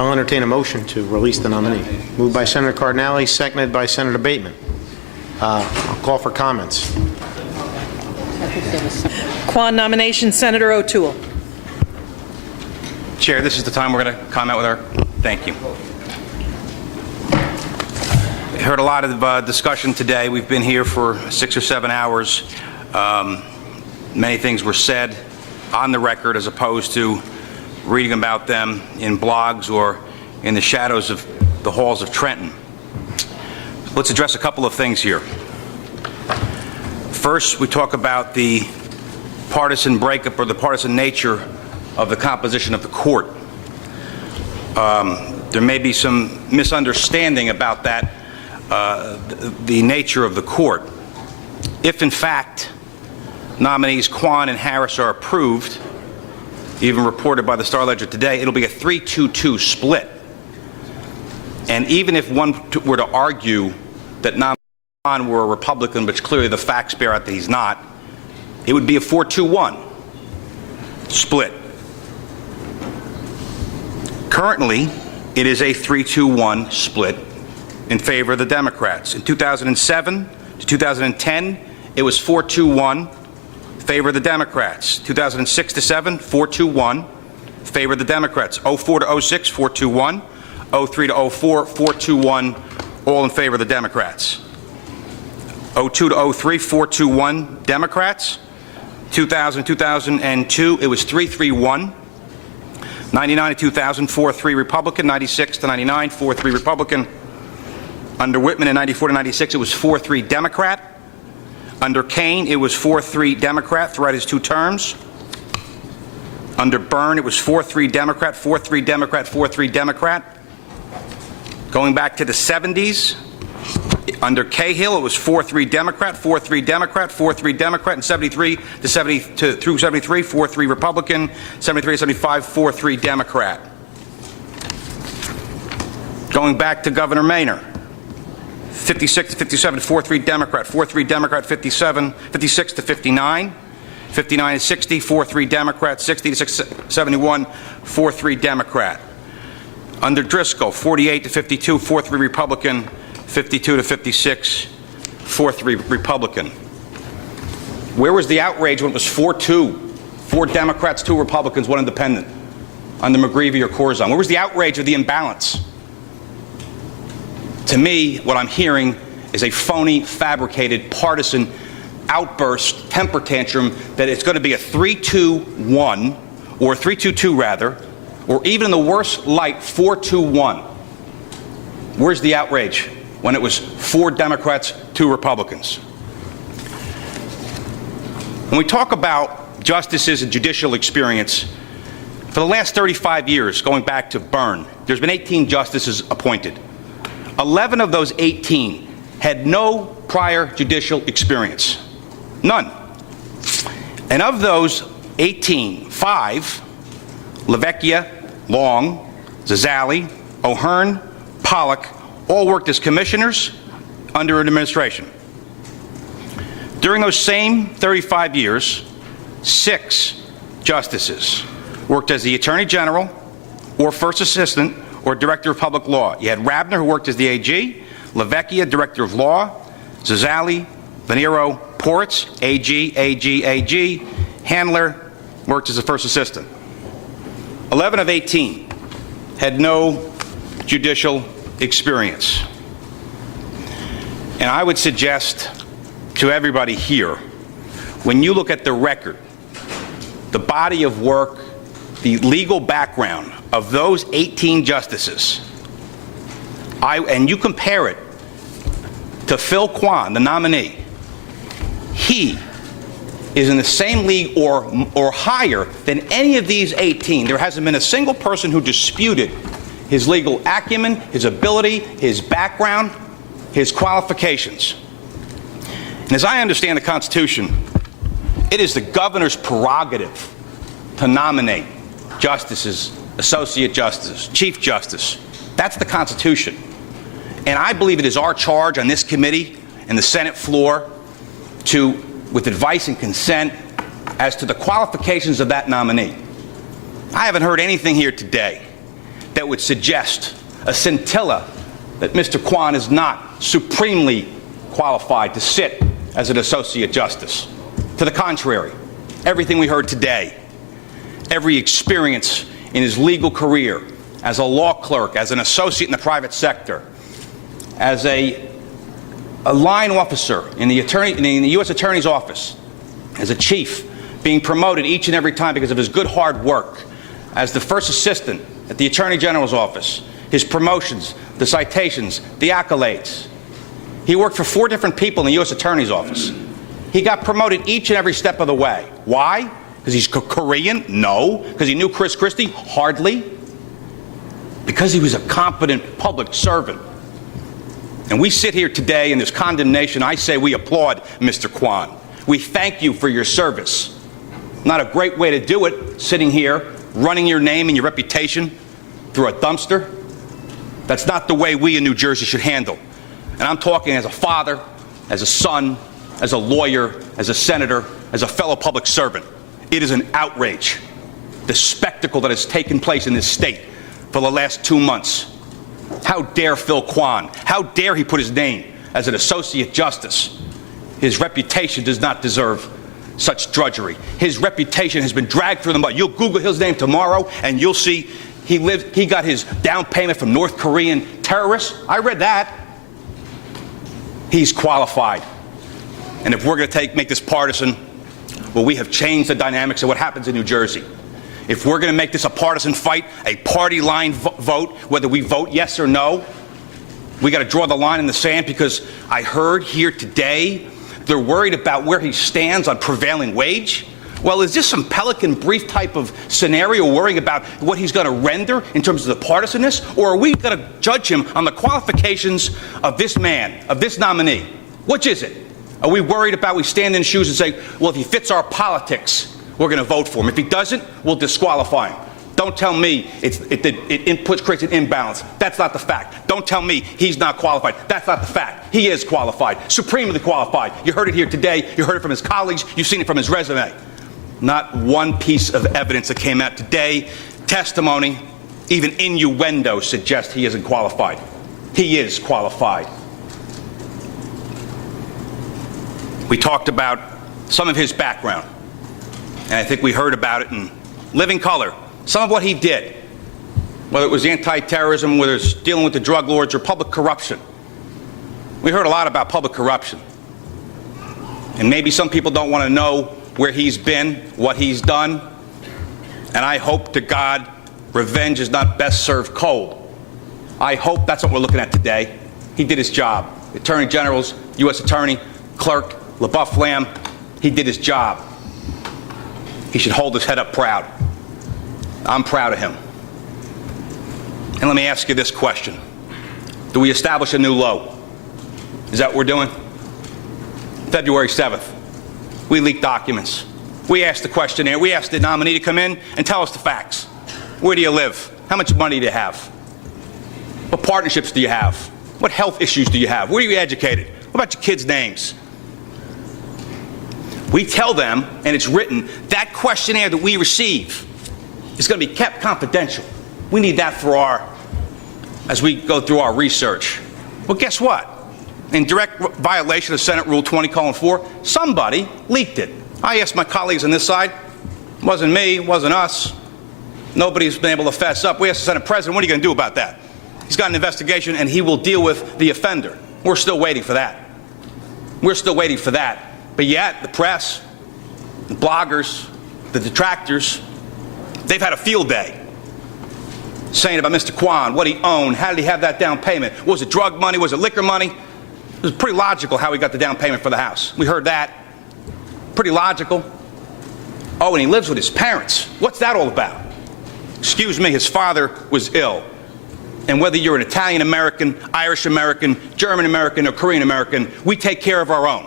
I'll entertain a motion to release the nominee. Moved by Senator Cardinale, seconded by Senator Bateman. I'll call for comments. Quan nomination, Senator O'Toole. Chair, this is the time we're going to comment with her. Thank you. I heard a lot of discussion today. We've been here for 6 or 7 hours. Many things were said on the record as opposed to reading about them in blogs or in the shadows of the halls of Trenton. Let's address a couple of things here. First, we talk about the partisan breakup or the partisan nature of the composition of the court. There may be some misunderstanding about that, the nature of the court. If, in fact, nominees Quan and Harris are approved, even reported by the Star Ledger today, it'll be a 3-2-2 split. And even if one were to argue that Quan were a Republican, which clearly the facts bear out that he's not, it would be a 4-2-1 split. Currently, it is a 3-2-1 split in favor of the Democrats. In 2007 to 2010, it was 4-2-1 favor of the Democrats. 2006 to 7, 4-2-1 favor of the Democrats. 04 to 06, 4-2-1. 03 to 04, 4-2-1, all in favor of the Democrats. 02 to 03, 4-2-1 Democrats. 2000, 2002, it was 3-3-1. 99 to 2000, 4-3 Republican. 96 to 99, 4-3 Republican. Under Whitman in 94 to 96, it was 4-3 Democrat. Under Kane, it was 4-3 Democrat throughout his 2 terms. Under Byrne, it was 4-3 Democrat, 4-3 Democrat, 4-3 Democrat. Going back to the 70s, under Cahill, it was 4-3 Democrat, 4-3 Democrat, 4-3 Democrat, and 73 to 70 through 73, 4-3 Republican, 73 to 75, 4-3 Democrat. Going back to Governor Maynard, 56 to 57, 4-3 Democrat, 4-3 Democrat, 56 to 59, 59 to 60, 4-3 Democrat, 60 to 71, 4-3 Democrat. Under Driscoll, 48 to 52, 4-3 Republican, 52 to 56, 4-3 Republican. Where was the outrage when it was 4-2? 4 Democrats, 2 Republicans, 1 independent under McGreevey or Corzine? Where was the outrage of the imbalance? To me, what I'm hearing is a phony, fabricated, partisan outburst, temper tantrum, that it's going to be a 3-2-1, or 3-2-2 rather, or even in the worst light, 4-2-1. Where's the outrage when it was 4 Democrats, 2 Republicans? When we talk about justices and judicial experience, for the last 35 years, going back to Byrne, there's been 18 justices appointed. 11 of those 18 had no prior judicial experience. None. And of those 18, 5, LaVecchia, Long, Zazali, O'Hearn, Pollock, all worked as commissioners under an administration. During those same 35 years, 6 justices worked as the Attorney General or First Assistant or Director of Public Law. You had Rabner, who worked as the AG, LaVecchia, Director of Law, Zazali, Venero, Poritz, AG, Handler, worked as a First Assistant. 11 of 18 had no judicial experience. And I would suggest to everybody here, when you look at the record, the body of work, the legal background of those 18 justices, and you compare it to Phil Quan, the nominee, he is in the same league or higher than any of these 18. There hasn't been a single person who disputed his legal acumen, his ability, his background, his qualifications. And as I understand the Constitution, it is the governor's prerogative to nominate justices, associate justice, chief justice. That's the Constitution. And I believe it is our charge on this committee and the Senate floor to, with advice and consent, as to the qualifications of that nominee. I haven't heard anything here today that would suggest a scintilla that Mr. Kwan is not supremely qualified to sit as an Associate Justice. To the contrary, everything we heard today, every experience in his legal career as a law clerk, as an associate in the private sector, as a line officer in the U.S. Attorney's Office, as a chief, being promoted each and every time because of his good hard work, as the first assistant at the Attorney General's office, his promotions, the citations, the accolades. He worked for 4 different people in the U.S. Attorney's Office. He got promoted each and every step of the way. Why? Because he's Korean? No. Because he knew Chris Christie? Hardly. Because he was a competent public servant. And we sit here today in this condemnation. I say we applaud Mr. Kwan. We thank you for your service. Not a great way to do it, sitting here, running your name and your reputation through a dumpster. That's not the way we in New Jersey should handle. And I'm talking as a father, as a son, as a lawyer, as a senator, as a fellow public servant. It is an outrage, the spectacle that has taken place in this state for the last 2 months. How dare Phil Kwan? How dare he put his name as an Associate Justice? His reputation does not deserve such drudgery. His reputation has been dragged through the mud. You'll Google his name tomorrow and you'll see he got his down payment from North Korean terrorists. I read that. He's qualified. And if we're going to make this partisan, well, we have changed the dynamics of what happens in New Jersey. If we're going to make this a partisan fight, a party line vote, whether we vote yes or no, we got to draw the line in the sand, because I heard here today they're worried about where he stands on prevailing wage. Well, is this some Pelican Brief type of scenario, worrying about what he's going to render in terms of the partisanness? Or are we going to judge him on the qualifications of this man, of this nominee? Which is it? Are we worried about, we stand in his shoes and say, well, if he fits our politics, we're going to vote for him. If he doesn't, we'll disqualify him. Don't tell me it creates an imbalance. That's not the fact. Don't tell me he's not qualified. That's not the fact. He is qualified, supremely qualified. You heard it here today. You heard it from his colleagues. You've seen it from his resume. Not one piece of evidence that came out today, testimony, even innuendo suggests he isn't qualified. He is qualified. We talked about some of his background, and I think we heard about it in living color. Some of what he did, whether it was anti-terrorism, whether it's dealing with the drug lords or public corruption. We heard a lot about public corruption. And maybe some people don't want to know where he's been, what he's done. And I hope to God revenge is not best served cold. I hope that's what we're looking at today. He did his job. Attorney General's, U.S. Attorney, Clerk, LaBeouf Lamb, he did his job. He should hold his head up proud. I'm proud of him. And let me ask you this question. Do we establish a new low? Is that what we're doing? February 7th, we leaked documents. We asked the questionnaire. We asked the nominee to come in and tell us the facts. Where do you live? How much money do you have? What partnerships do you have? What health issues do you have? Where are you educated? What about your kids' names? We tell them, and it's written, that questionnaire that we receive is going to be kept confidential. We need that for as we go through our research. Well, guess what? In direct violation of Senate Rule 20:4, somebody leaked it. I asked my colleagues on this side. It wasn't me, it wasn't us. Nobody's been able to fess up. We asked the Senate President, what are you going to do about that? He's got an investigation, and he will deal with the offender. We're still waiting for that. We're still waiting for that. But yet, the press, the bloggers, the detractors, they've had a field day saying about Mr. Kwan, what he owned, how did he have that down payment? Was it drug money? Was it liquor money? It was pretty logical how he got the down payment for the house. We heard that. Pretty logical. Oh, and he lives with his parents. What's that all about? Excuse me, his father was ill. And whether you're an Italian-American, Irish-American, German-American, or Korean-American, we take care of our own.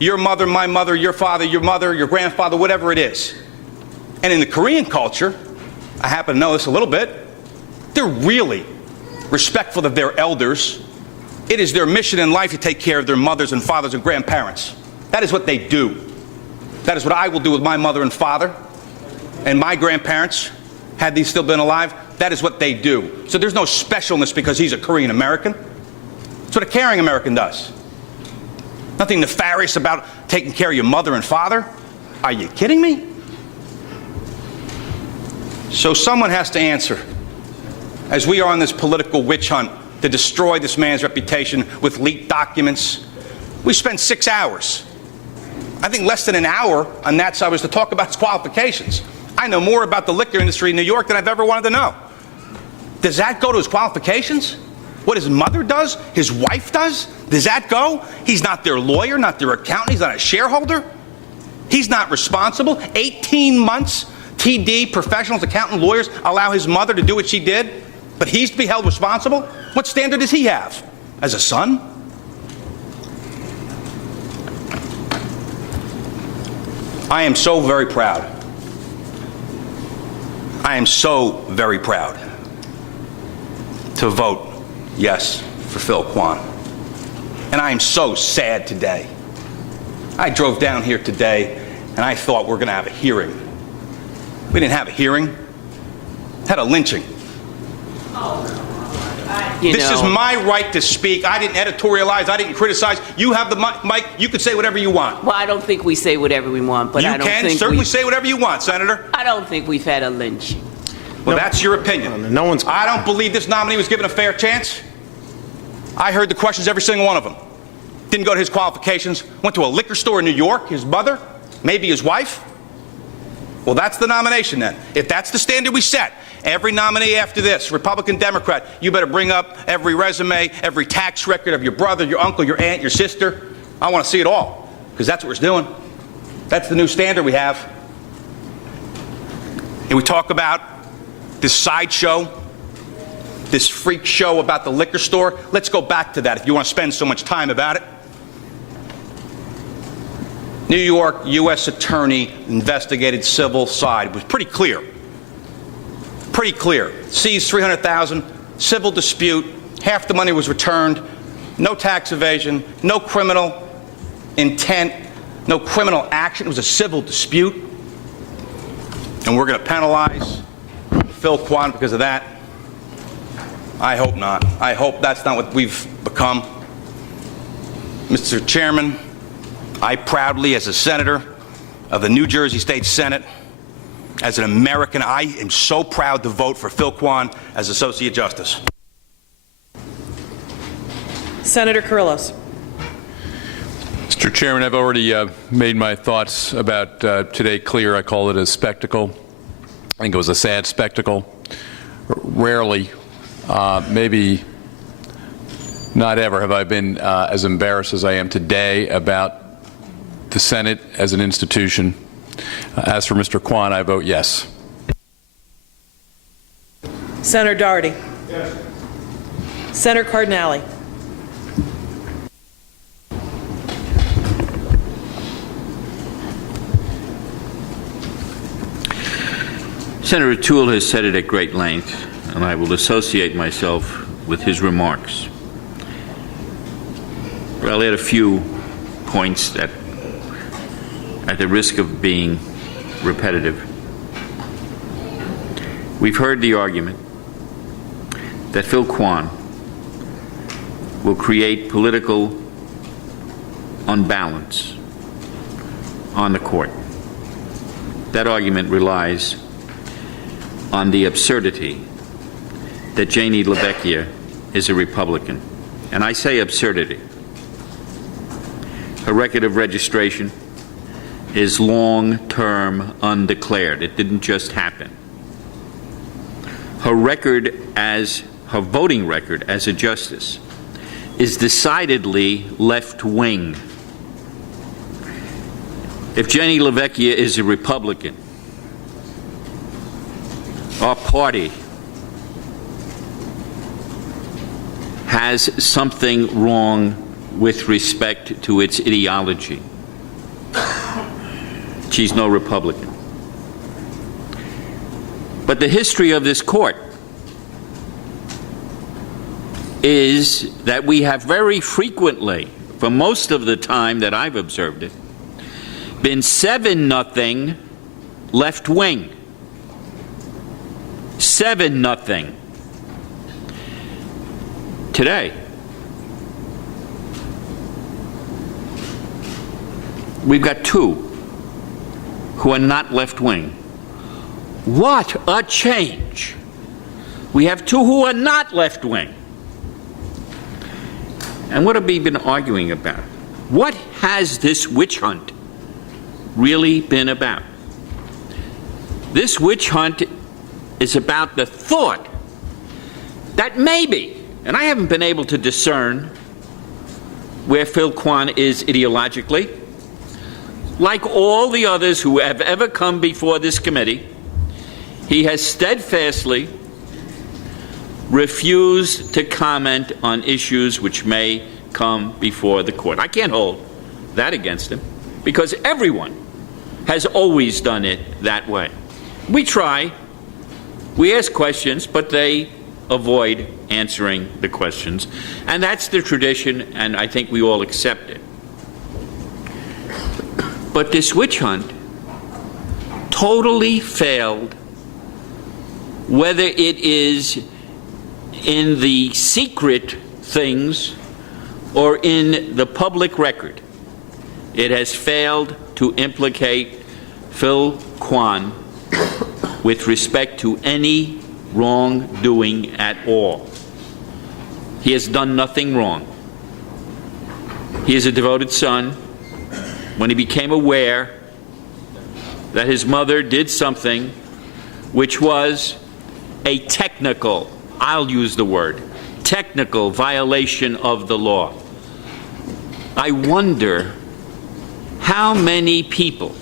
Your mother, my mother, your father, your mother, your grandfather, whatever it is. And in the Korean culture, I happen to know this a little bit, they're really respectful of their elders. It is their mission in life to take care of their mothers and fathers and grandparents. That is what they do. That is what I will do with my mother and father and my grandparents, had these still been alive. That is what they do. So there's no specialness because he's a Korean American. That's what a caring American does. Nothing nefarious about taking care of your mother and father. Are you kidding me? So someone has to answer, as we are on this political witch hunt to destroy this man's reputation with leaked documents. We spent 6 hours. I think less than an hour on that side was to talk about his qualifications. I know more about the liquor industry in New York than I've ever wanted to know. Does that go to his qualifications? What his mother does? His wife does? Does that go? He's not their lawyer, not their accountant, he's not a shareholder. He's not responsible. 18 months, TD, professionals, accountant, lawyers allow his mother to do what she did, but he's to be held responsible? What standard does he have? As a son? I am so very proud. I am so very proud to vote yes for Phil Kwon. And I am so sad today. I drove down here today and I thought we're going to have a hearing. We didn't have a hearing. Had a lynching. This is my right to speak. I didn't editorialize. I didn't criticize. You have the mic. You can say whatever you want. Well, I don't think we say whatever we want, but You I don't can think certainly say whatever you want, Senator. I don't think we've had a lynch. Well, that's your opinion. No one's... I don't believe this nominee was given a fair chance. I heard the questions, every single one of them. Didn't go to his qualifications. Went to a liquor store in New York, his mother, maybe his wife. Well, that's the nomination then. If that's the standard we set, every nominee after this, Republican, Democrat, you better bring up every resume, every tax record of your brother, your uncle, your aunt, your sister. I want to see it all, because that's what we're doing. That's the new standard we have. And we talk about this sideshow, this freak show about the liquor store. Let's go back to that if you want to spend so much time about it. New York U.S. Attorney investigated civil side. It was pretty clear. Pretty clear. Seized $300,000, civil dispute, half the money was returned, no tax evasion, no criminal intent, no criminal action. It was a civil dispute. And we're going to penalize Phil Kwon because of that. I hope not. I hope that's not what we've become. Mr. Chairman, I proudly, as a senator of the New Jersey State Senate, as an American, I am so proud to vote for Phil Kwon as Associate Justice. Senator Kyrillos. Mr. Chairman, I've already made my thoughts about today clear. I call it a spectacle. I think it was a sad spectacle. Rarely, maybe not ever, have I been as embarrassed as I am today about the Senate as an institution. As for Mr. Kwon, I vote yes. Senator Doherty. Yes. Senator Cardinale. Senator Toole has said it at great length, and I will associate myself with his remarks. But I'll add a few points that, at the risk of being repetitive. We've heard the argument that Phil Kwon will create political unbalance on the court. That argument relies on the absurdity that Janie LaVecchia is a Republican. And I say absurdity. Her record of registration is long-term undeclared. It didn't just happen. Her voting record as a justice is decidedly left-wing. If Janie LaVecchia is a Republican, our party has something wrong with respect to its ideology. She's no Republican. But the history of this court is that we have very frequently, for most of the time that I've observed it, been 7-0 left wing. 7-0. Today, we've got two who are not left-wing. What a change! We have two who are not left-wing. And what have we been arguing about? What has this witch hunt really been about? This witch hunt is about the thought that maybe, and I haven't been able to discern where Phil Kwan is ideologically, like all the others who have ever come before this committee, he has steadfastly refused to comment on issues which may come before the court. I can't hold that against him, because everyone has always done it that way. We try, we ask questions, but they avoid answering the questions. And that's the tradition, and I think we all accept it. But this witch hunt totally failed, whether it is in the secret things or in the public record. It has failed to implicate Phil Kwan with respect to any wrongdoing at all. He has done nothing wrong. He is a devoted son. When he became aware that his mother did something which was a technical, I'll use the word, technical violation of the law, I wonder how many people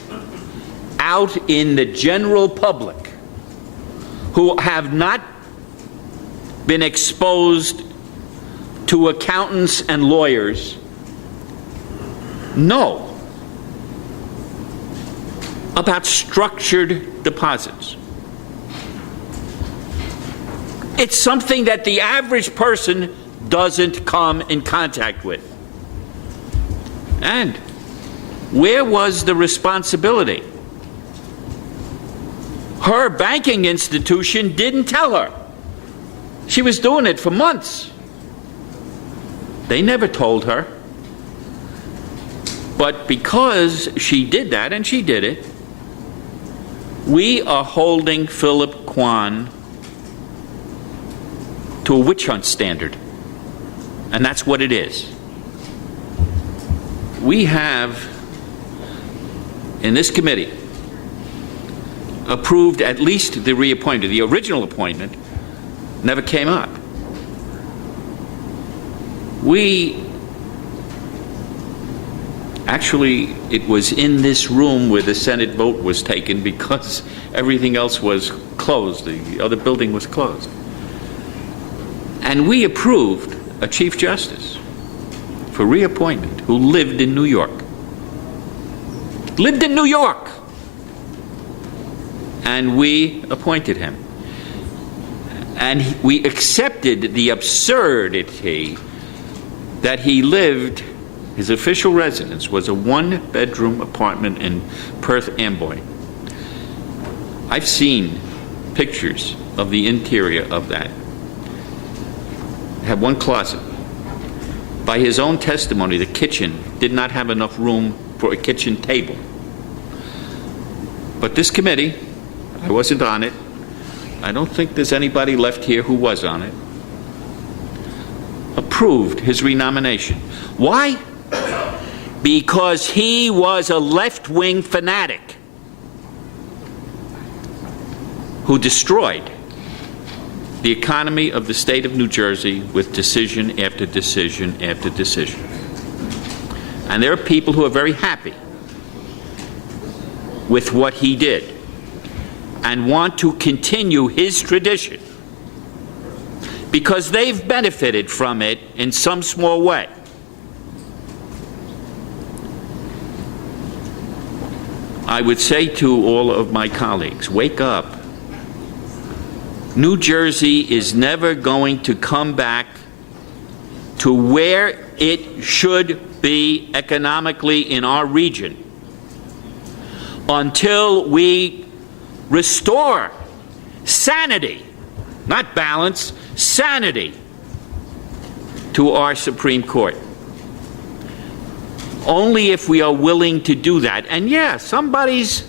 out in the general public who have not been exposed to accountants and lawyers know about structured deposits. It's something that the average person doesn't come in contact with. And where was the responsibility? Her banking institution didn't tell her. She was doing it for months. They never told her. But because she did that, and she did it, we are holding Philip Kwan to a witch hunt standard. And that's what it is. We have, in this committee, approved at least the reappointment. The original appointment never came up. Actually, it was in this room where the Senate vote was taken because everything else was closed. The other building was closed. And we approved a Chief Justice for reappointment who lived in New York. Lived in New York! And we appointed him. And we accepted the absurdity that he lived, his official residence was a one-bedroom apartment in Perth Amboy. I've seen pictures of the interior of that. It had one closet. By his own testimony, the kitchen did not have enough room for a kitchen table. But this committee, I wasn't on it. I don't think there's anybody left here who was on it. Approved his renomination. Why? Because he was a left-wing fanatic who destroyed the economy of the state of New Jersey with decision after decision after decision. And there are people who are very happy with what he did and want to continue his tradition because they've benefited from it in some small way. I would say to all of my colleagues, wake up. New Jersey is never going to come back to where it should be economically in our region until we restore sanity not balance, sanity to our Supreme Court. Only if we are willing to do that. And yeah, somebody's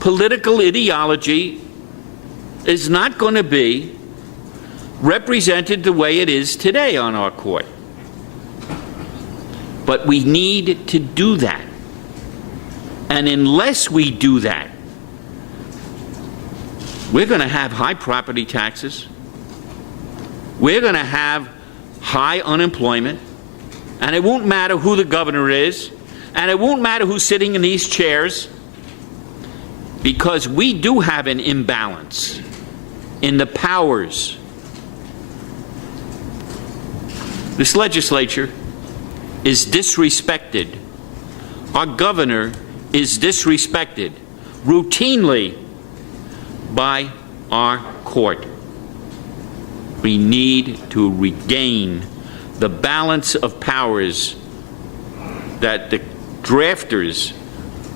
political ideology is not going to be represented the way it is today on our court. But we need to do that. And unless we do that, we're going to have high property taxes, we're going to have high unemployment, and it won't matter who the governor is, and it won't matter who's sitting in these chairs, because we do have an imbalance in the powers. This legislature is disrespected. Our governor is disrespected routinely by our court. We need to regain the balance of powers that the drafters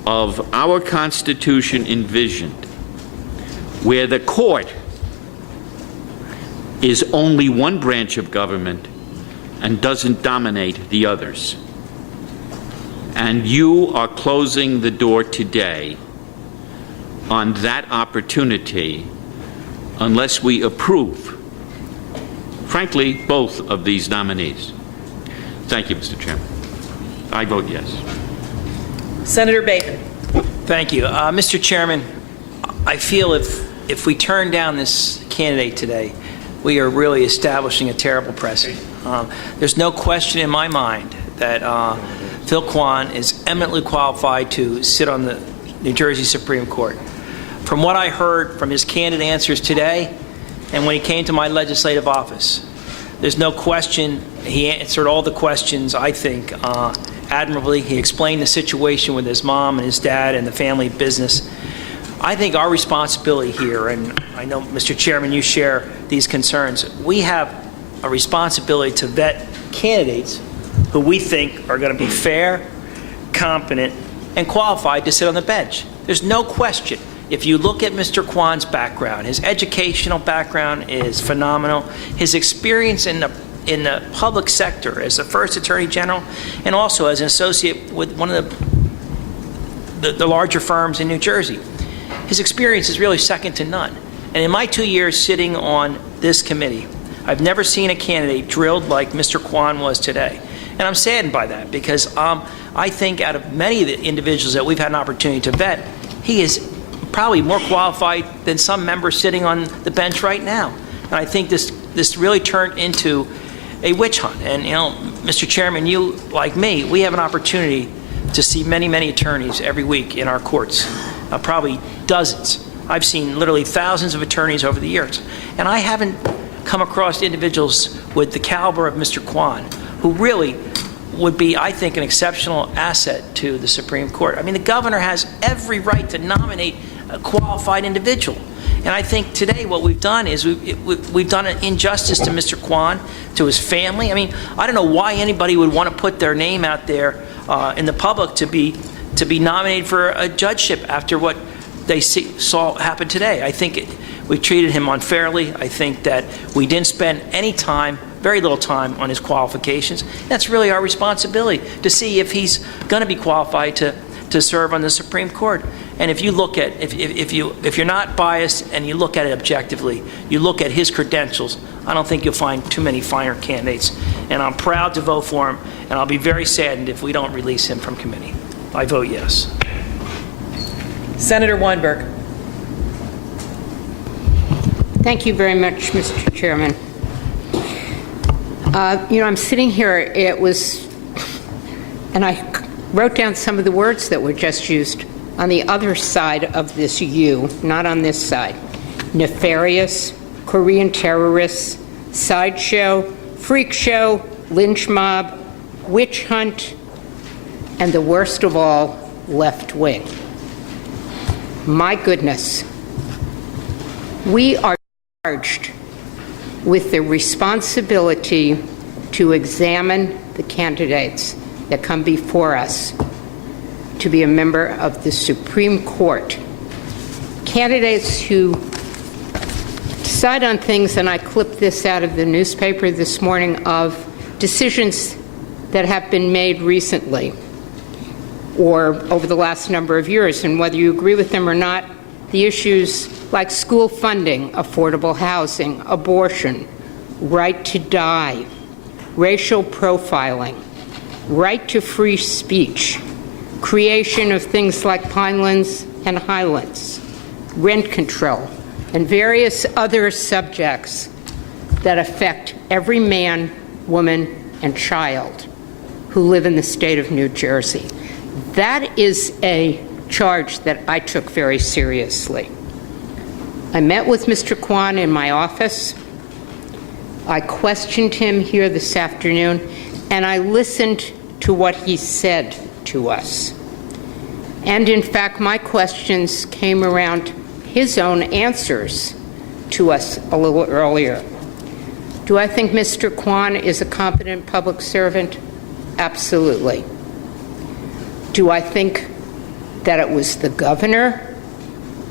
of our Constitution envisioned, where the court is only one branch of government and doesn't dominate the others. And you are closing the door today on that opportunity unless we approve, frankly, both of these nominees. Thank you, Mr. Chairman. I vote yes. Senator Bateman. Thank you. Mr. Chairman, I feel if we turn down this candidate today, we are really establishing a terrible precedent. There's no question in my mind that Phil Quan is eminently qualified to sit on the New Jersey Supreme Court. From what I heard from his candid answers today and when he came to my legislative office, there's no question he answered all the questions, I think, admirably. He explained the situation with his mom and his dad and the family business. I think our responsibility here, and I know, Mr. Chairman, you share these concerns, we have a responsibility to vet candidates who we think are going to be fair, competent, and qualified to sit on the bench. There's no question. If you look at Mr. Kwan's background, his educational background is phenomenal. His experience in the public sector as the first Attorney General and also as an associate with one of the larger firms in New Jersey, his experience is really second to none. And in my 2 years sitting on this committee, I've never seen a candidate drilled like Mr. Kwan was today. And I'm saddened by that because I think out of many of the individuals that we've had an opportunity to vet, he is probably more qualified than some members sitting on the bench right now. And I think this really turned into a witch hunt. And, you know, Mr. Chairman, you, like me, we have an opportunity to see many, many attorneys every week in our courts, probably dozens. I've seen literally thousands of attorneys over the years. And I haven't come across individuals with the caliber of Mr. Kwan, who really would be, I think, an exceptional asset to the Supreme Court. I mean, the governor has every right to nominate a qualified individual. And I think today what we've done is we've done an injustice to Mr. Kwan, to his family. I mean, I don't know why anybody would want to put their name out there in the public to be nominated for a judgeship after what they saw happen today. I think we treated him unfairly. I think that we didn't spend any time, very little time, on his qualifications. That's really our responsibility, to see if he's going to be qualified to serve on the Supreme Court. And if you look at, if you're not biased and you look at it objectively, you look at his credentials, I don't think you'll find too many finer candidates. And I'm proud to vote for him, and I'll be very saddened if we don't release him from committee. I vote yes. Senator Weinberg. Thank you very much, Mr. Chairman. You know, I'm sitting here, and I wrote down some of the words that were just used on the other side of this U, not on this side. Nefarious, Korean terrorists, sideshow, freak show, lynch mob, witch hunt, and the worst of all, left wing. My goodness. We are charged with the responsibility to examine the candidates that come before us to be a member of the Supreme Court. Candidates who decide on things, and I clipped this out of the newspaper this morning, of decisions that have been made recently or over the last number of years, and whether you agree with them or not, the issues like school funding, affordable housing, abortion, right to die, racial profiling, right to free speech, creation of things like Pinelands and Highlands, rent control, and various other subjects that affect every man, woman, and child who live in the state of New Jersey. That is a charge that I took very seriously. I met with Mr. Kwan in my office. I questioned him here this afternoon, and I listened to what he said to us. And in fact, my questions came around his own answers to us a little earlier. Do I think Mr. Kwan is a competent public servant? Absolutely. Do I think that it was the governor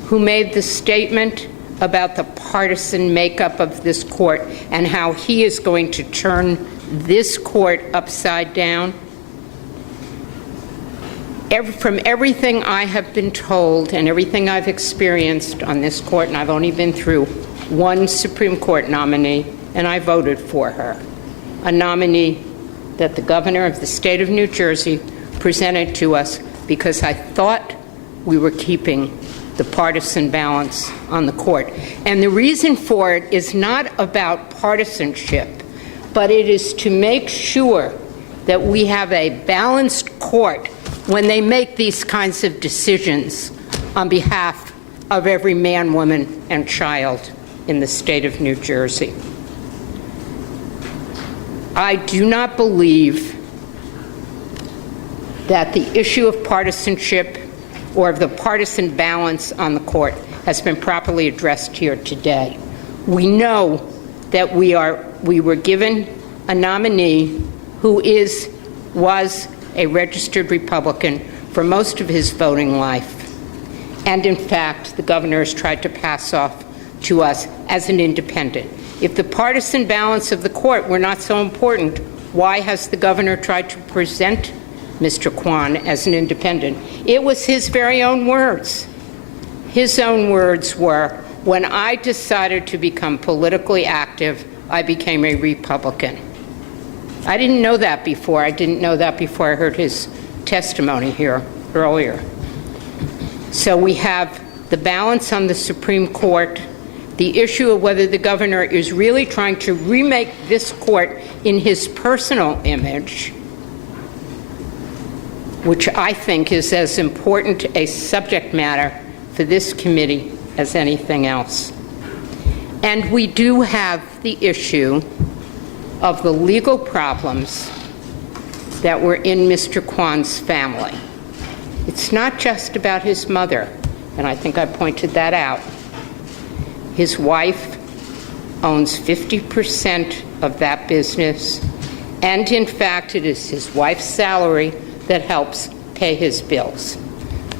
who made the statement about the partisan makeup of this court and how he is going to turn this court upside down? From everything I have been told and everything I've experienced on this court, and I've only been through one Supreme Court nominee, and I voted for her, a nominee that the governor of the state of New Jersey presented to us because I thought we were keeping the partisan balance on the court. And the reason for it is not about partisanship, but it is to make sure that we have a balanced court when they make these kinds of decisions on behalf of every man, woman, and child in the state of New Jersey. I do not believe that the issue of partisanship or of the partisan balance on the court has been properly addressed here today. We know that we were given a nominee who was a registered Republican for most of his voting life. And in fact, the governor has tried to pass off to us as an independent. If the partisan balance of the court were not so important, why has the governor tried to present Mr. Kwan as an independent? It was his very own words. His own words were, when I decided to become politically active, I became a Republican. I didn't know that before. I didn't know that before I heard his testimony here earlier. So we have the balance on the Supreme Court, the issue of whether the governor is really trying to remake this court in his personal image, which I think is as important a subject matter for this committee as anything else. And we do have the issue of the legal problems that were in Mr. Kwan's family. It's not just about his mother, and I think I pointed that out. His wife owns 50% of that business, and in fact, it is his wife's salary that helps pay his bills.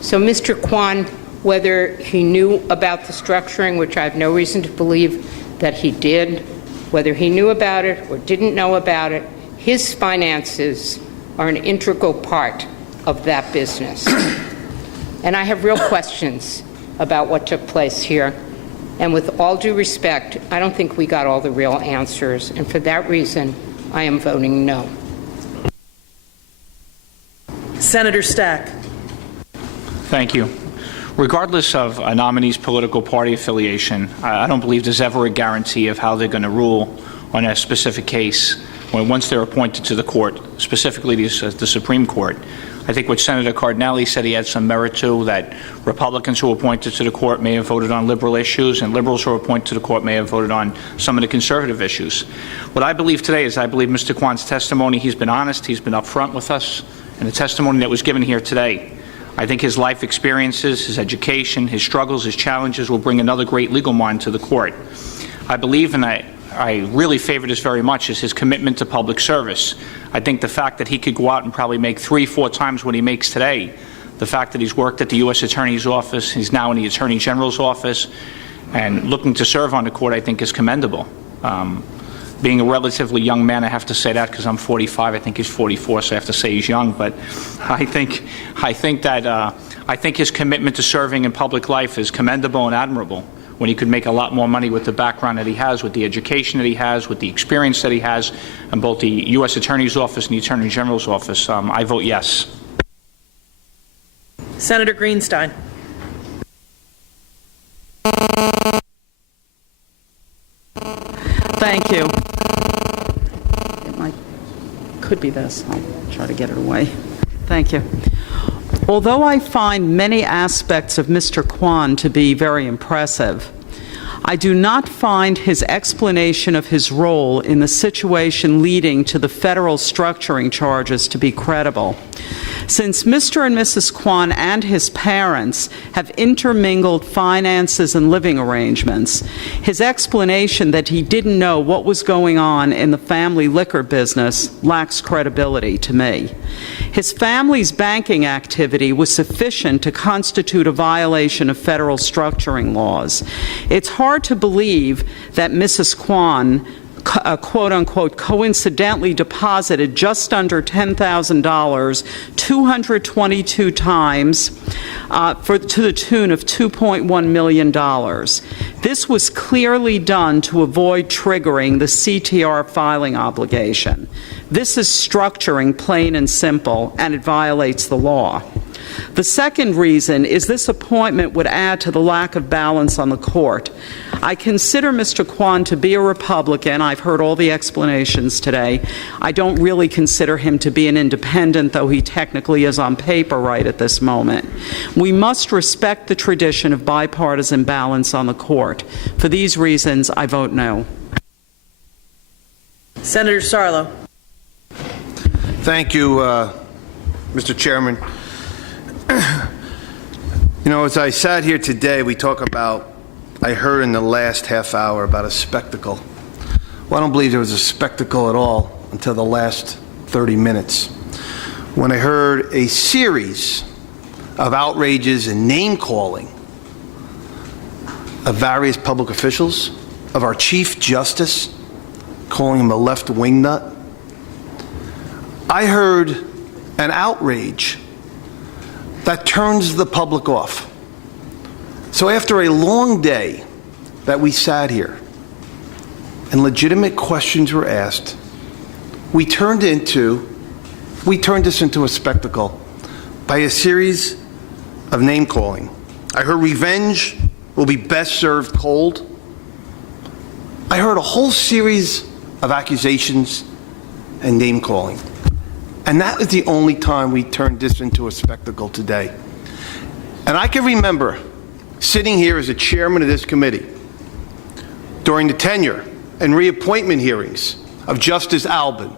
So Mr. Kwan, whether he knew about the structuring, which I have no reason to believe that he did, whether he knew about it or didn't know about it, his finances are an integral part of that business. And I have real questions about what took place here. And with all due respect, I don't think we got all the real answers. And for that reason, I am voting no. Senator Stack. Thank you. Regardless of a nominee's political party affiliation, I don't believe there's ever a guarantee of how they're going to rule on a specific case once they're appointed to the court, specifically the Supreme Court. I think what Senator Cardinelli said he had some merit to, that Republicans who were appointed to the court may have voted on liberal issues, and liberals who were appointed to the court may have voted on some of the conservative issues. What I believe today is I believe Mr. Kwan's testimony, he's been honest, he's been upfront with us, and the testimony that was given here today, I think his life experiences, his education, his struggles, his challenges will bring another great legal mind to the court. I believe, and I really favor this very much, is his commitment to public service. I think the fact that he could go out and probably make 3-4 times what he makes today, the fact that he's worked at the U.S. Attorney's Office, he's now in the Attorney General's office, and looking to serve on the court, I think, is commendable. Being a relatively young man, I have to say that because I'm 45. I think he's 44, so I have to say he's young. But I think his commitment to serving in public life is commendable and admirable. When he could make a lot more money with the background that he has, with the education that he has, with the experience that he has, in both the U.S. Attorney's Office and the Attorney General's Office, I vote yes. Senator Greenstein. Thank you. Could be this. I'll try to get it away. Thank you. Although I find many aspects of Mr. Kwan to be very impressive, I do not find his explanation of his role in the situation leading to the federal structuring charges to be credible. Since Mr. and Mrs. Kwan and his parents have intermingled finances and living arrangements, his explanation that he didn't know what was going on in the family liquor business lacks credibility to me. His family's banking activity was sufficient to constitute a violation of federal structuring laws. It's hard to believe that Mrs. Kwan quote-unquote coincidentally deposited just under $10,000 222 times to the tune of $2.1 million. This was clearly done to avoid triggering the CTR filing obligation. This is structuring, plain and simple, and it violates the law. The second reason is this appointment would add to the lack of balance on the court. I consider Mr. Kwan to be a Republican. I've heard all the explanations today. I don't really consider him to be an independent, though he technically is on paper right at this moment. We must respect the tradition of bipartisan balance on the court. For these reasons, I vote no. Senator Sarlo. Thank you, Mr. Chairman. You know, as I sat here today, we talk about, I heard in the last half hour about a spectacle. Well, I don't believe there was a spectacle at all until the last 30 minutes, when I heard a series of outrages and name-calling of various public officials, of our Chief Justice, calling him a left-wing nut. I heard an outrage that turns the public off. So after a long day that we sat here and legitimate questions were asked, we turned this into a spectacle by a series of name-calling. I heard revenge will be best served cold. I heard a whole series of accusations and name-calling. And that was the only time we turned this into a spectacle today. And I can remember sitting here as a chairman of this committee during the tenure and reappointment hearings of Justice Albin.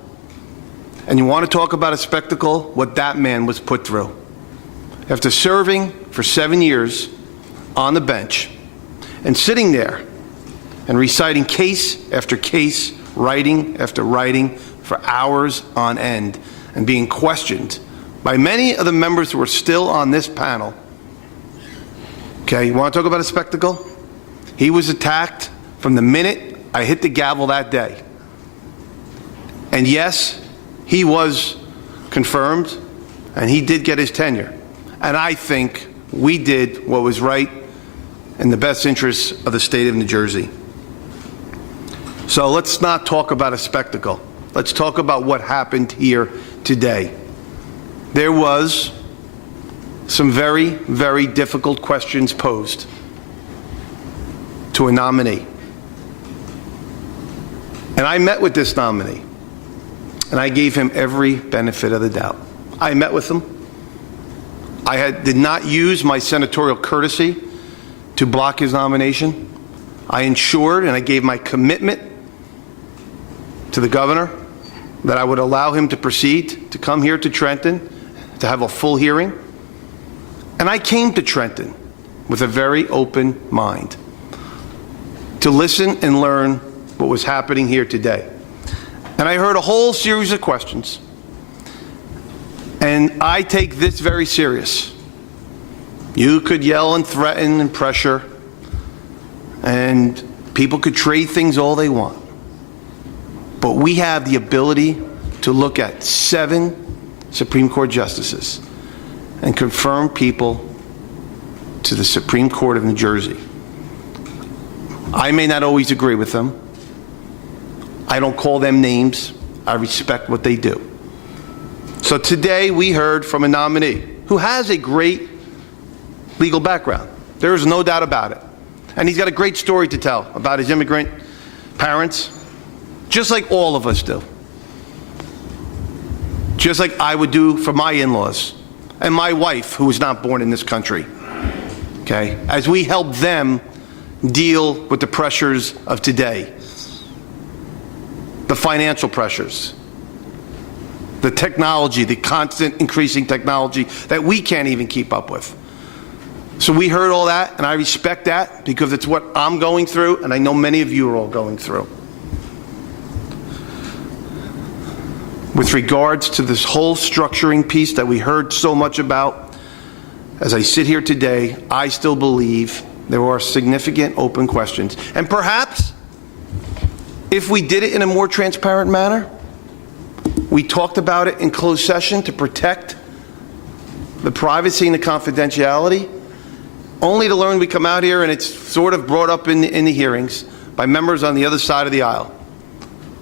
And you want to talk about a spectacle, what that man was put through. After serving for 7 years on the bench and sitting there and reciting case after case, writing after writing for hours on end, and being questioned by many of the members who are still on this panel. Okay, you want to talk about a spectacle? He was attacked from the minute I hit the gavel that day. And yes, he was confirmed, and he did get his tenure. And I think we did what was right in the best interests of the state of New Jersey. So let's not talk about a spectacle. Let's talk about what happened here today. There was some very, very difficult questions posed to a nominee. And I met with this nominee, and I gave him every benefit of the doubt. I met with him. I did not use my senatorial courtesy to block his nomination. I ensured and I gave my commitment to the governor that I would allow him to proceed, to come here to Trenton, to have a full hearing. And I came to Trenton with a very open mind to listen and learn what was happening here today. And I heard a whole series of questions. And I take this very serious. You could yell and threaten and pressure. and people could trade things all they want. But we have the ability to look at 7 Supreme Court justices and confirm people to the Supreme Court of New Jersey. I may not always agree with them. I don't call them names. I respect what they do. So today we heard from a nominee who has a great legal background. There is no doubt about it. And he's got a great story to tell about his immigrant parents, just like all of us do. Just like I would do for my in-laws and my wife, who was not born in this country. Okay? As we help them deal with the pressures of today, the financial pressures, the technology, the constant increasing technology that we can't even keep up with. So we heard all that, and I respect that because it's what I'm going through, and I know many of you are all going through. With regards to this whole structuring piece that we heard so much about, as I sit here today, I still believe there are significant open questions. And perhaps, if we did it in a more transparent manner, we talked about it in closed session to protect the privacy and the confidentiality, only to learn we come out here and it's sort of brought up in the hearings by members on the other side of the aisle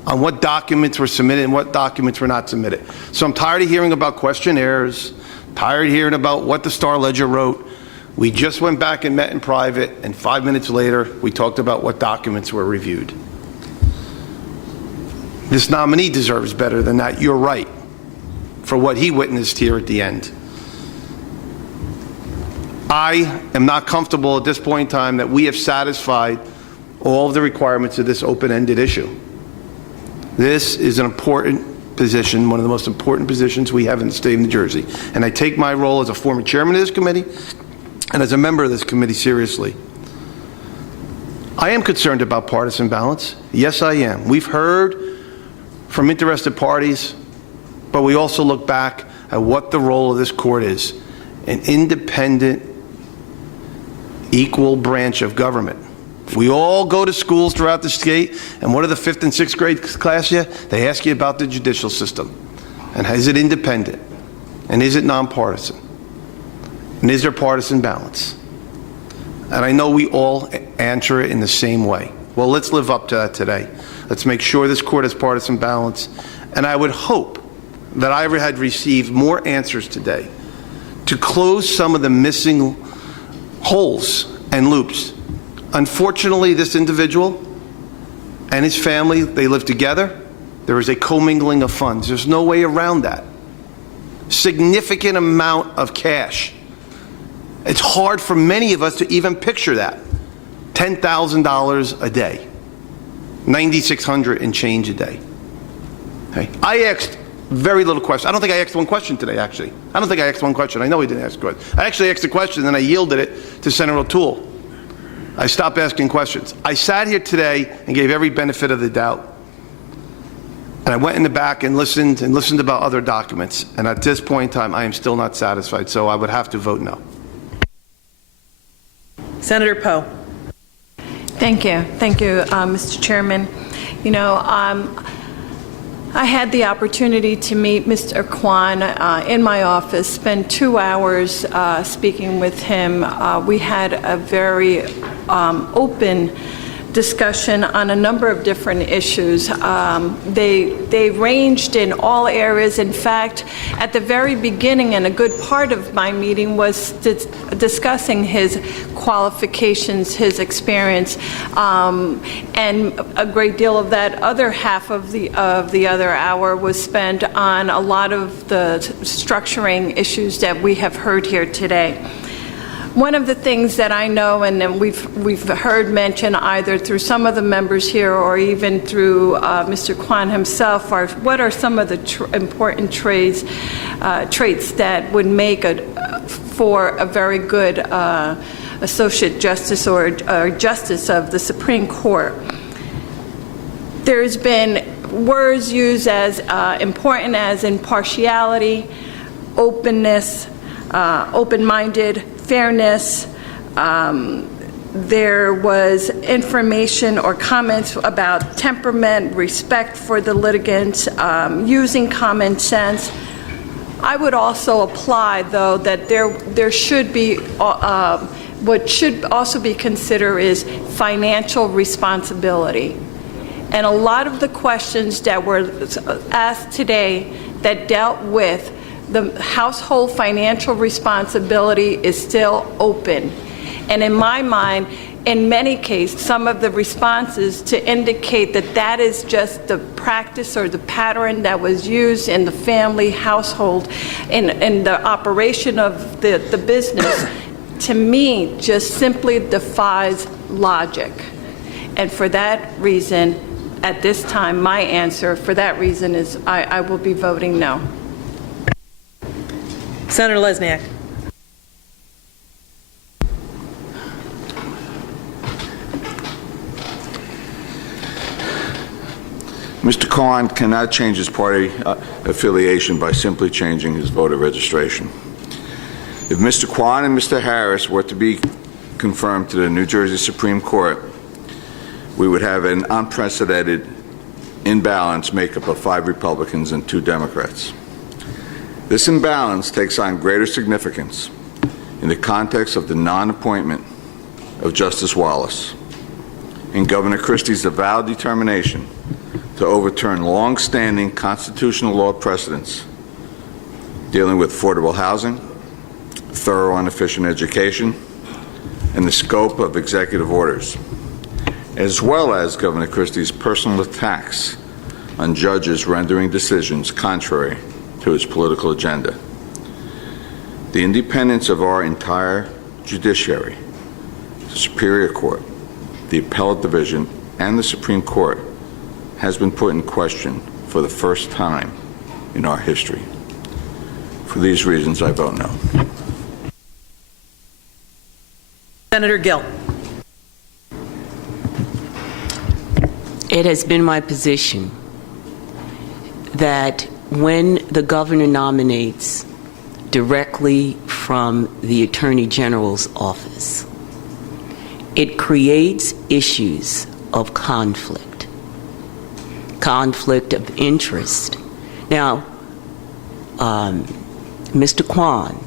on what documents were submitted and what documents were not submitted. So I'm tired of hearing about questionnaires, tired of hearing about what the Star Ledger wrote. We just went back and met in private, and 5 minutes later, we talked about what documents were reviewed. This nominee deserves better than that. You're right, for what he witnessed here at the end. I am not comfortable at this point in time that we have satisfied all of the requirements of this open-ended issue. This is an important position, one of the most important positions we have in the state of New Jersey. And I take my role as a former chairman of this committee and as a member of this committee seriously. I am concerned about partisan balance. Yes, I am. We've heard from interested parties, but we also look back at what the role of this court is: an independent, equal branch of government. We all go to schools throughout the state, and what are the 5th and 6th grade class here? They ask you about the judicial system. And is it independent? And is it nonpartisan? And is there partisan balance? And I know we all answer it in the same way. Well, let's live up to that today. Let's make sure this court has partisan balance. And I would hope that I had received more answers today to close some of the missing holes and loops. Unfortunately, this individual and his family, they live together. There is a commingling of funds. There's no way around that. Significant amount of cash. It's hard for many of us to even picture that. $10,000 a day. $9,600 and change a day. Okay. I asked very little questions. I don't think I asked one question today, actually. I don't think I asked one question. I know he didn't ask a question. I actually asked a question, and I yielded it to Senator O'Toole. I stopped asking questions. I sat here today and gave every benefit of the doubt. And I went in the back and listened about other documents. And at this point in time, I am still not satisfied. So I would have to vote no. Senator Poe. Thank you. Thank you, Mr. Chairman. You know, I had the opportunity to meet Mr. Kwan in my office, spend 2 hours speaking with him. We had a very open discussion on a number of different issues. They ranged in all areas. In fact, at the very beginning, and a good part of my meeting was discussing his qualifications, his experience, and a great deal of that other half of the other hour was spent on a lot of the structuring issues that we have heard here today. One of the things that I know, and we've heard mentioned either through some of the members here or even through Mr. Kwan himself, are what are some of the important traits that would make for a very good associate justice or justice of the Supreme Court. There's been words used as important as impartiality, openness, open-minded, fairness. there was information or comments about temperament, respect for the litigants, using common sense. I would also apply, though, that there should be, what should also be considered is financial responsibility. And a lot of the questions that were asked today that dealt with the household financial responsibility is still open. And in my mind, in many cases, some of the responses to indicate that that is just the practice or the pattern that was used in the family household in the operation of the business, to me, just simply defies logic. And for that reason, at this time, my answer for that reason is I will be voting no. Senator Lesniak. Mr. Khan cannot change his party affiliation by simply changing his voter registration. If Mr. Kwan and Mr. Harris were to be confirmed to the New Jersey Supreme Court, we would have an unprecedented imbalance makeup of 5 Republicans and 2 Democrats. This imbalance takes on greater significance in the context of the non-appointment of Justice Wallace and Governor Christie's avowed determination to overturn long-standing constitutional law precedents dealing with affordable housing, thorough and efficient education, and the scope of executive orders, as well as Governor Christie's personal attacks on judges rendering decisions contrary to his political agenda. The independence of our entire judiciary, the Superior Court, the Appellate Division, and the Supreme Court has been put in question for the first time in our history. For these reasons, I vote no. Senator Gill. It has been my position that when the governor nominates directly from the Attorney General's office, it creates issues of conflict of interest. Now, Mr. Kwan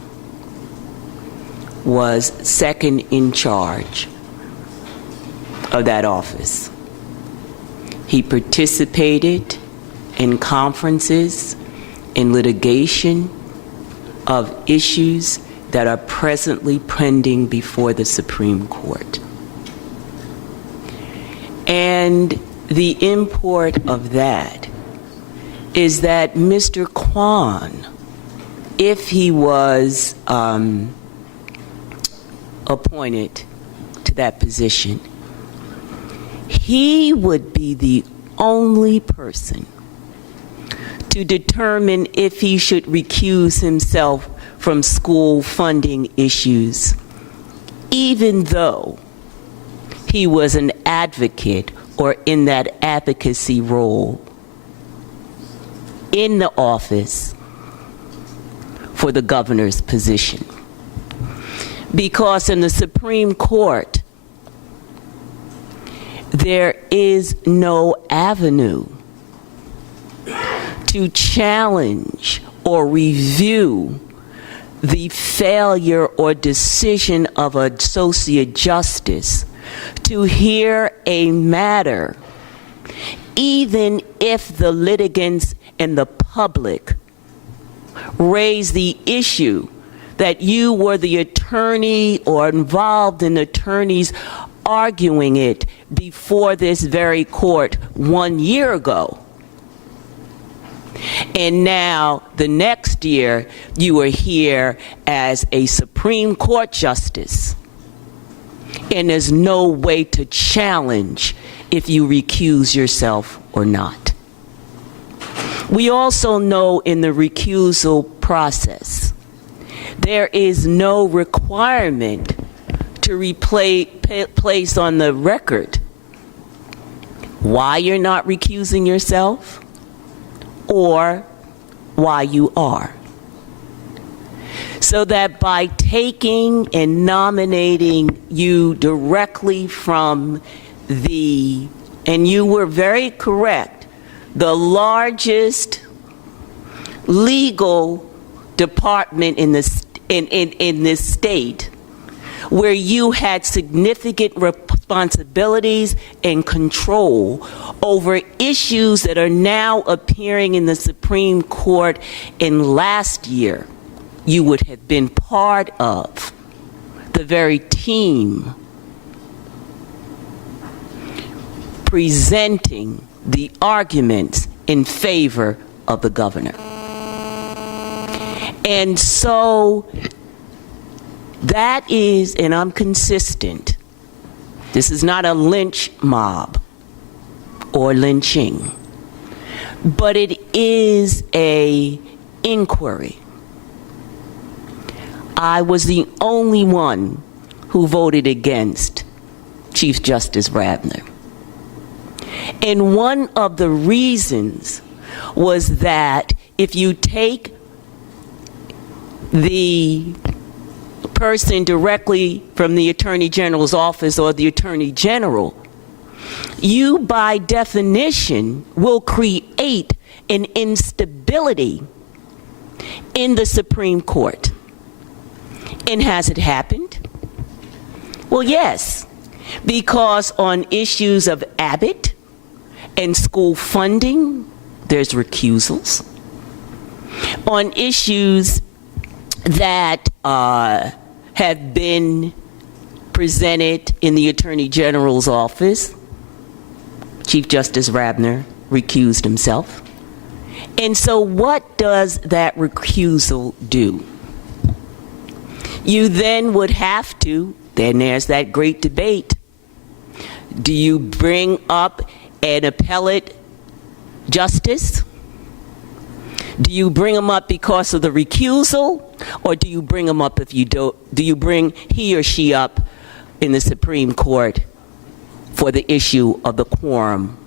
was second in charge of that office. He participated in conferences, in litigation of issues that are presently pending before the Supreme Court. And the import of that is that Mr. Kwan, if he was appointed to that position, he would be the only person to determine if he should recuse himself from school funding issues, even though he was an advocate or in that advocacy role in the office for the governor's position. Because in the Supreme Court, there is no avenue to challenge or review the failure or decision of an associate justice to hear a matter, even if the litigants and the public raise the issue that you were the attorney or involved in attorneys arguing it before this very court 1 year ago. And now, the next year, you are here as a Supreme Court justice. And there's no way to challenge if you recuse yourself or not. We also know in the recusal process, there is no requirement to place on the record why you're not recusing yourself or why you are. So that by taking and nominating you directly from the, and you were very correct, the largest legal department in this state, where you had significant responsibilities and control over issues that are now appearing in the Supreme Court, in last year you would have been part of the very team presenting the arguments in favor of the governor. And so that is, and I'm consistent, this is not a lynch mob or lynching, but it is a inquiry. I was the only one who voted against Chief Justice Radner. And one of the reasons was that if you take the person directly from the Attorney General's office or the Attorney General, you by definition will create an instability in the Supreme Court. And has it happened? Well, yes, because on issues of Abbott and school funding, there's recusals. On issues that have been presented in the Attorney General's office, Chief Justice Radner recused himself. And so what does that recusal do? You then would have to, then there's that great debate. Do you bring up an appellate justice? Do you bring him up because of the recusal, or do you bring him up if you don't? Do you bring he or she up in the Supreme Court for the issue of the quorum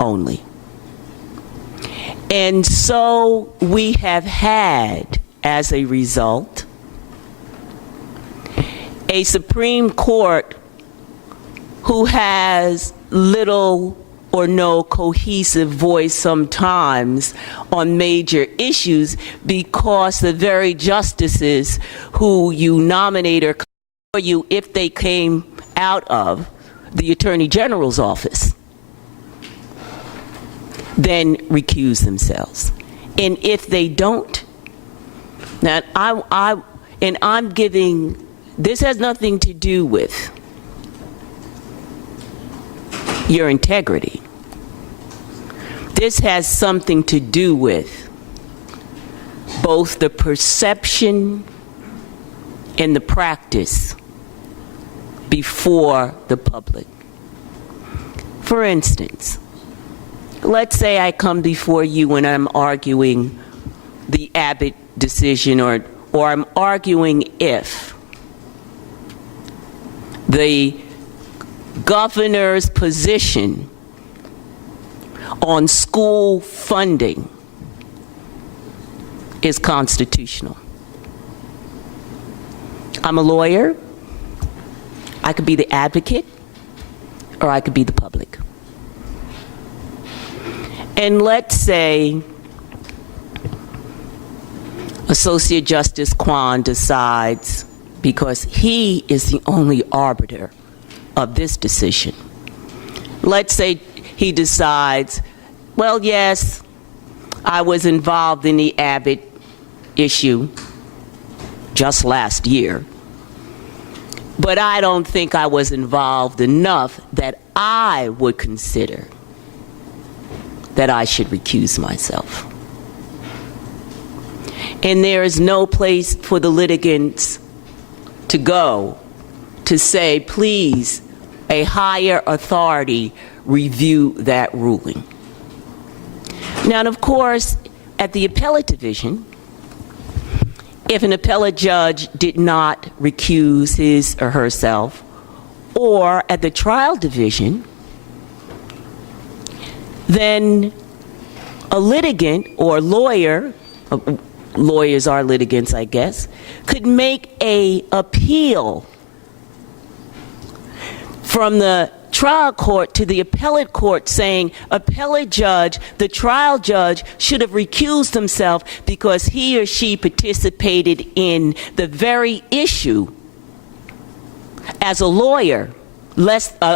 only? And so we have had, as a result, a Supreme Court who has little or no cohesive voice sometimes on major issues, because the very justices who you nominate or for you, if they came out of the Attorney General's office, then recuse themselves. And if they don't, now I'm giving, this has nothing to do with your integrity. This has something to do with both the perception and the practice before the public. For instance, let's say I come before you and I'm arguing the Abbott decision, or I'm arguing if the governor's position on school funding is constitutional. I'm a lawyer. I could be the advocate, or I could be the public. And let's say Associate Justice Kwan decides, because he is the only arbiter of this decision, let's say he decides, well, yes, I was involved in the Abbott issue just last year, but I don't think I was involved enough that I would consider that I should recuse myself. And there is no place for the litigants to go to say, please, a higher authority review that ruling. Now, and of course, at the appellate division, if an appellate judge did not recuse his or herself, or at the trial division, then a litigant or lawyer, lawyers are litigants, I guess, could make a appeal from the trial court to the appellate court saying, appellate judge, the trial judge should have recused himself because he or she participated in the very issue as a lawyer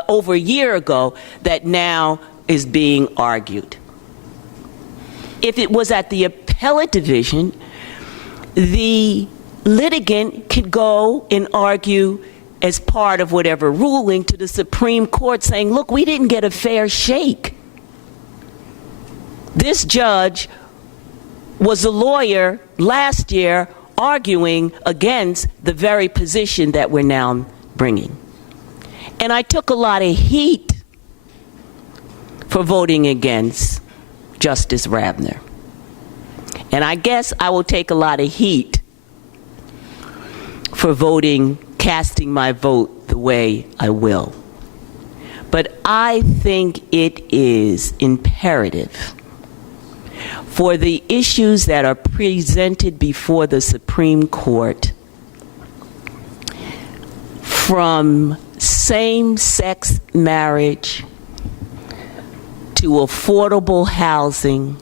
over a year ago that now is being argued. If it was at the appellate division, the litigant could go and argue as part of whatever ruling to the Supreme Court saying, look, we didn't get a fair shake. This judge was a lawyer last year arguing against the very position that we're now bringing. And I took a lot of heat for voting against Justice Rabner. And I guess I will take a lot of heat for casting my vote the way I will. But I think it is imperative for the issues that are presented before the Supreme Court, from same-sex marriage to affordable housing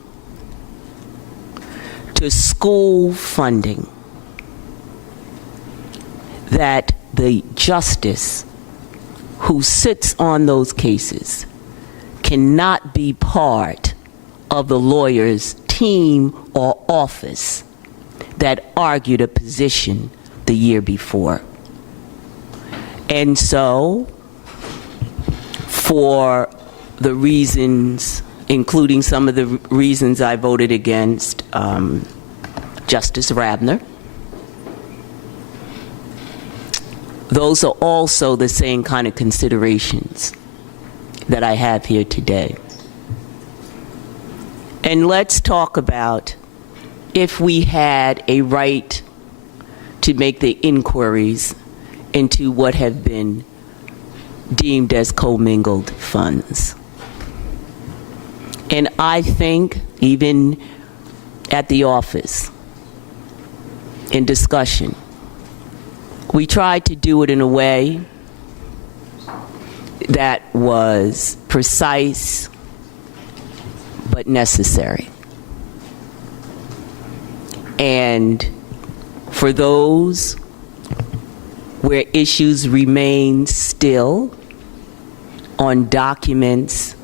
to school funding, that the justice who sits on those cases cannot be part of the lawyer's team or office that argued a position the year before. And so, for the reasons, including some of the reasons I voted against Justice Rabner, those are also the same kind of considerations that I have here today. And let's talk about if we had a right to make the inquiries into what have been deemed as commingled funds. And I think even at the office, in discussion, we tried to do it in a way that was precise but necessary. And for those where issues remain still on documents,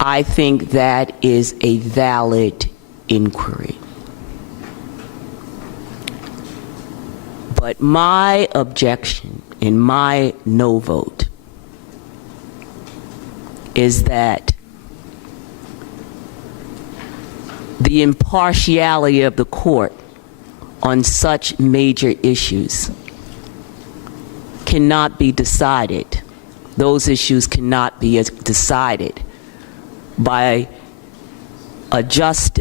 I think that is a valid inquiry. But my objection in my no vote is that the impartiality of the court on such major issues cannot be decided. Those issues cannot be decided by a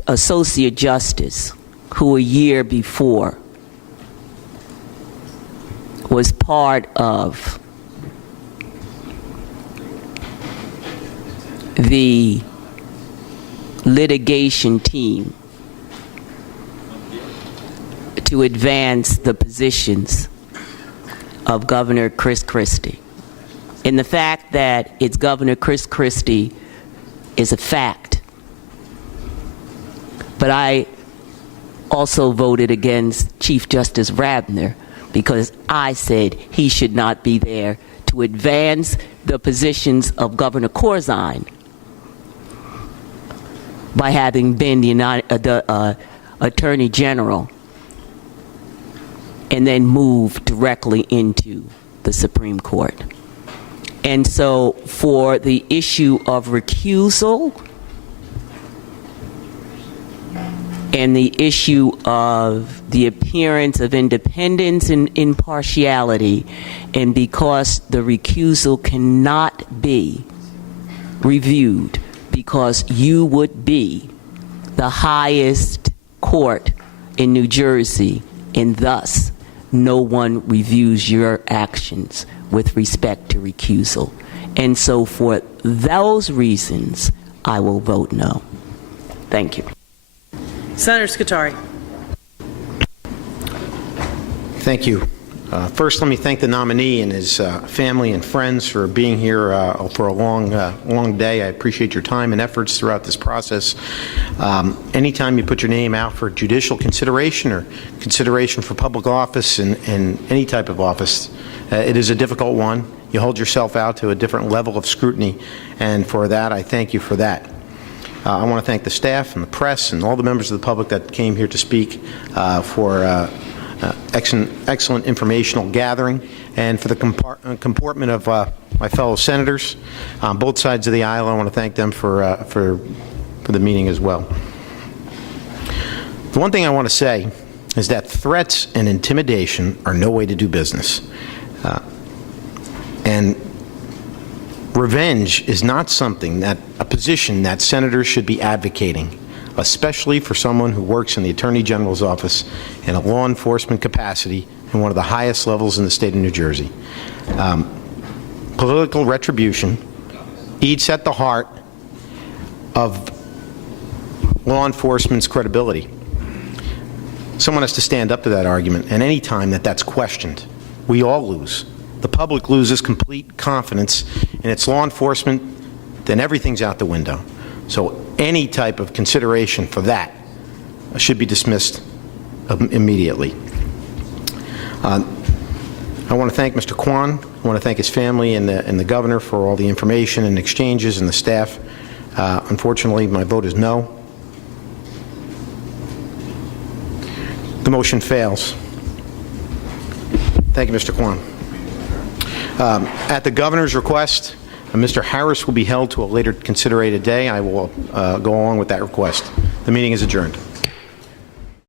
associate justice who a year before was part of the litigation team to advance the positions of Governor Chris Christie. And the fact that it's Governor Chris Christie is a fact. But I also voted against Chief Justice Rabner because I said he should not be there to advance the positions of Governor Corzine by having been the Attorney General and then move directly into the Supreme Court. And so for the issue of recusal and the issue of the appearance of independence and impartiality, and because the recusal cannot be reviewed because you would be the highest court in New Jersey, and thus no one reviews your actions with respect to recusal. And so for those reasons, I will vote no. Thank you. Senator Scutari. Thank you. First, let me thank the nominee and his family and friends for being here for a long day. I appreciate your time and efforts throughout this process. Anytime you put your name out for judicial consideration or consideration for public office in any type of office, it is a difficult one. You hold yourself out to a different level of scrutiny, and for that, I thank you for that. I want to thank the staff and the press and all the members of the public that came here to speak for excellent informational gathering, and for the comportment of my fellow senators on both sides of the aisle. I want to thank them for the meeting as well. The one thing I want to say is that threats and intimidation are no way to do business. And revenge is not something a position that senators should be advocating, especially for someone who works in the Attorney General's office in a law enforcement capacity in one of the highest levels in the state of New Jersey. Political retribution eats at the heart of law enforcement's credibility. Someone has to stand up to that argument, and any time that's questioned, we all lose. The public loses complete confidence in its law enforcement, then everything's out the window. So any type of consideration for that should be dismissed immediately. I want to thank Mr. Kwan. I want to thank his family and the governor for all the information and exchanges, and the staff. Unfortunately, my vote is no. The motion fails. Thank you, Mr. Kwan. At the governor's request, Mr. Harris will be held to a later considerated day. I will go along with that request. The meeting is adjourned.